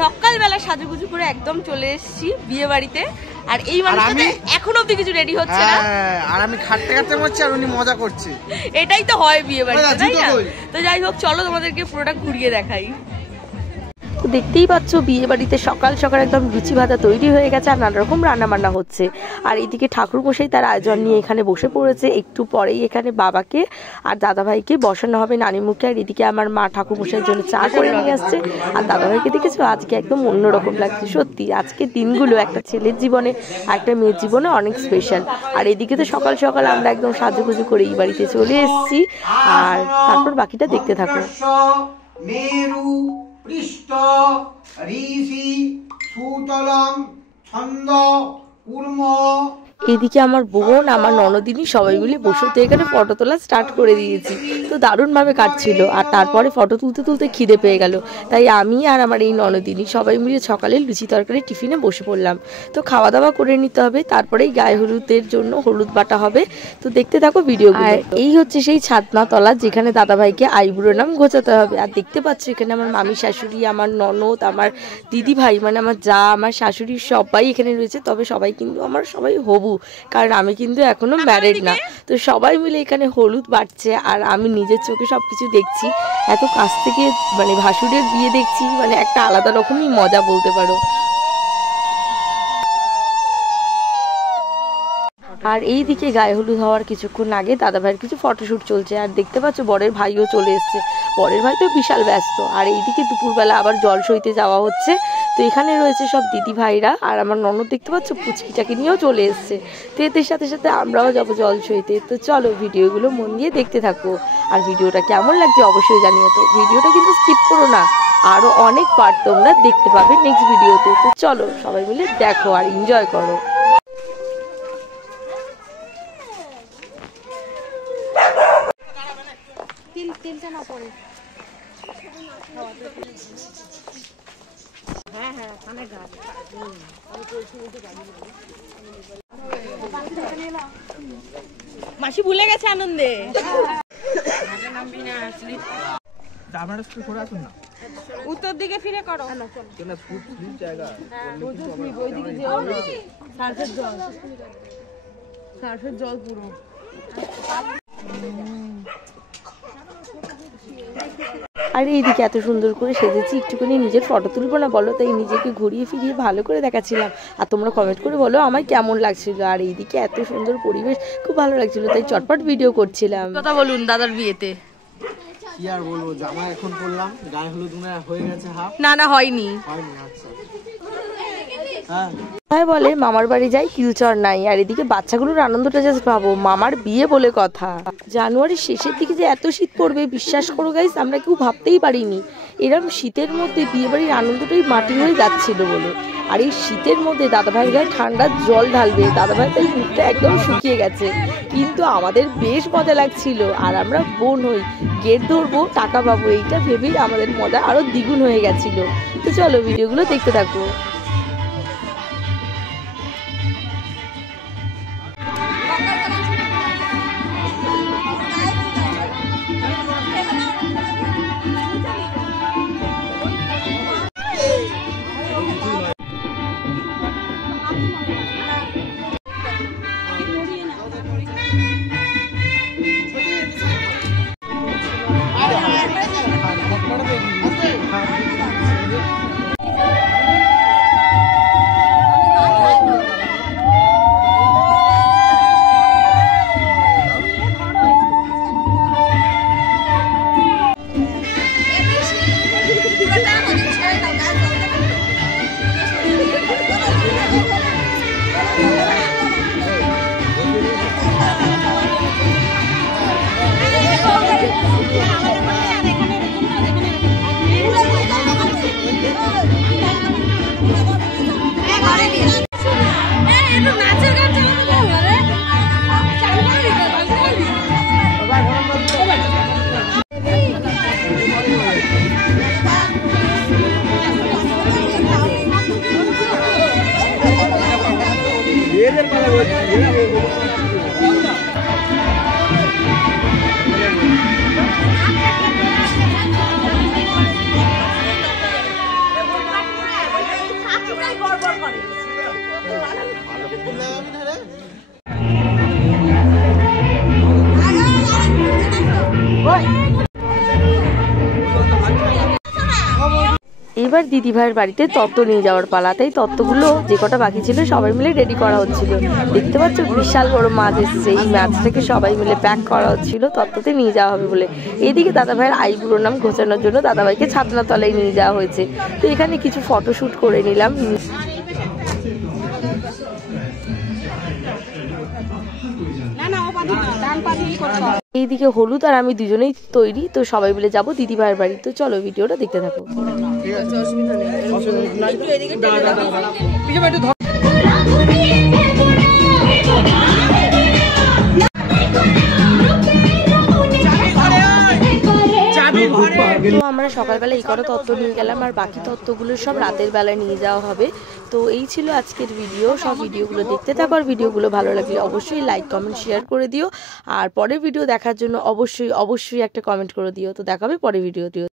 সকালবেলা সাজুগুজু করে একদম চলে এসেছি বিয়ে বাড়িতে, আর এই মানুষটা এখনো অব্দি কিছু রেডি হচ্ছে না, আর আমি খাটতে খাটতে মরছি আর উনি মজা করছে। এটাই তো হয় বিয়ে বাড়িতে, তাই না? তো যাই হোক, চলো তোমাদেরকে পুরোটা ঘুরিয়ে দেখাই। তো দেখতেই পাচ্ছ বিয়ে বাড়িতে সকাল সকাল একদম লুচি ভাজা তৈরি হয়ে গেছে আর নানা রকম রান্না বান্না হচ্ছে। আর এইদিকে ঠাকুর মশাই তার আয়োজন নিয়ে এখানে বসে পড়েছে। একটু পরেই এখানে বাবাকে আর দাদাভাইকে বসানো হবে নানিমুখে। আর এদিকে আমার মা ঠাকুর মশাইয়ের জন্য চা করে নিয়ে আসছে। আর দাদাভাইকে দেখেছো, আজকে একদম অন্যরকম লাগছে সত্যি। আজকে দিনগুলো একটা ছেলের জীবনে আর একটা মেয়ের জীবনে অনেক স্পেশাল। আর এদিকে তো সকাল সকাল আমরা একদম সাজুগুজু করে এই বাড়িতে চলে এসেছি। আর তারপর বাকিটা দেখতে থাকো। মেরু পৃষ্ঠ ঋষি সুতলং ছন্দ কুর্ম। এদিকে আমার বোন, আমার ননদিনী সবাই মিলে বসে তো এখানে ফটো তোলা স্টার্ট করে দিয়েছি। তো দারুণভাবে কাটছিল। আর তারপরে ফটো তুলতে তুলতে খিদে পেয়ে গেল, তাই আমি আর আমার এই ননদিনী সবাই মিলে সকালে লুচি তরকারি টিফিনে বসে পড়লাম। তো খাওয়া দাওয়া করে নিতে হবে, তারপরেই গায়ে হলুদের জন্য হলুদ বাটা হবে। তো দেখতে থাকো ভিডিও। আর এই হচ্ছে সেই ছাদনা তলা যেখানে দাদাভাইকে আইবুড়ো নাম ঘোচাতে হবে। আর দেখতে পাচ্ছ এখানে আমার মামি শাশুড়ি, আমার ননদ, আমার দিদি ভাই, মানে আমার যা, আমার শাশুড়ি সবাই এখানে রয়েছে। তবে সবাই কিন্তু আমার সবাই হবু, কারণ আমি কিন্তু এখনো ম্যারিড না। তো সবাই মিলে এখানে হলুদ বাটছে আর আমি নিজের চোখে সবকিছু দেখছি। এত কাছ থেকে মানে ভাসুরের বিয়ে দেখছি, মানে একটা আলাদা রকমই মজা বলতে পারো। আর এই দিকে গায়ে হলুদ হওয়ার কিছুক্ষণ আগে দাদাভাইয়ের কিছু ফটোশ্যুট চলছে। আর দেখতে পাচ্ছ বরের ভাইও চলে এসছে। বরের ভাই তো বিশাল ব্যস্ত। আর এইদিকে দুপুরবেলা আবার জল সইতে যাওয়া হচ্ছে। তো এখানে রয়েছে সব দিদি ভাইরা, আর আমার ননদ দেখতে পাচ্ছ পুচকিটাকে নিয়েও চলে এসছে। তো এদের সাথে সাথে আমরাও যাবো জল সইতে। তো চলো ভিডিওগুলো মন দিয়ে দেখতে থাকো। আর ভিডিওটা কেমন লাগছে অবশ্যই জানিও। তো ভিডিওটা কিন্তু স্কিপ করো না, আরও অনেক পার্ট তোমরা দেখতে পাবে নেক্সট ভিডিওতে। তো চলো সবাই মিলে দেখো আর এনজয় করো। মাসি ভুলে গেছে আনন্দে। উত্তর দিকে ফিরে করো। জল পুরো। আর এইদিকে এত সুন্দর করে সেজেছি, একটুখানি নিজের ফটো তুলবো না বলো, তাই নিজেকে ঘুরিয়ে ফিরিয়ে ভালো করে দেখাচ্ছিলাম। আর তোমরা কমেন্ট করে বলো আমার কেমন লাগছিল। আর এইদিকে এত সুন্দর পরিবেশ, খুব ভালো লাগছিল, তাই চটপট ভিডিও করছিলাম। কথা বলুন দাদার বিয়েতে। কি আর বলবো, জামা এখন পরলাম, গায়ে হলুদ হয়ে গেছে হাফ। না হয়নি। আচ্ছা হ্যাঁ বলে মামার বাড়ি যাই কিলচর নাই। আর এদিকে বাচ্চাগুলোর আনন্দটা জাস্ট ভাবো, মামার বিয়ে বলে কথা। জানুয়ারির শেষের দিকে যে এত শীত পড়বে বিশ্বাস করো গাইস, আমরা কেউ ভাবতেই পারিনি। এরকম শীতের মধ্যে বিয়ে বাড়ির আনন্দটাই মাটি হয়ে যাচ্ছিল বলে। আর এই শীতের মধ্যে দাদাভাই গায়ে ঠান্ডার জল ঢালবে, দাদাভাই তাই মুখটা একদম শুকিয়ে গেছে, কিন্তু আমাদের বেশ মজা লাগছিল। আর আমরা বোন হই, গেট ধরবো, টাকা পাবো, এইটা ভেবেই আমাদের মজা আরো দ্বিগুণ হয়ে গেছিল। তো চলো ভিডিওগুলো দেখতে থাকো। এইবার দিদিভাইয়ের বাড়িতে তত্ত্ব নিয়ে যাওয়ার পালা, তাই তত্ত্বগুলো যে কটা বাকি ছিল সবাই মিলে রেডি করা হচ্ছিল। দেখতে পাচ্ছ বিশাল বড় মাছ এসছে, এই মাছটাকে সবাই মিলে প্যাক করা হচ্ছিল তত্ত্বতে নিয়ে যাওয়া হবে বলে। এইদিকে দাদাভাইয়ের আইবুড়োর নাম ঘোচানোর জন্য দাদাভাইকে ছাতনার তলায় নিয়ে যাওয়া হয়েছে। তো এখানে কিছু ফটোশ্যুট করে নিলাম। এইদিকে হলুদ আর আমি দুজনেই তৈরি, তো সবাই মিলে যাবো দিদিভাইয়ের বাড়ি। তো চলো ভিডিওটা দেখতে থাকো। তো আমরা সকালবেলা এই কটা তত্ত্ব নিয়ে গেলাম, আর বাকি তত্ত্বগুলো সব রাতের বেলায় নিয়ে যাওয়া হবে। তো এই ছিল আজকের ভিডিও। সব ভিডিওগুলো দেখতে থাকো, আর ভিডিওগুলো ভালো লাগলে অবশ্যই লাইক কমেন্ট শেয়ার করে দিও, আর পরের ভিডিও দেখার জন্য অবশ্যই একটা কমেন্ট করে দিও। তো দেখা হবে পরের ভিডিও।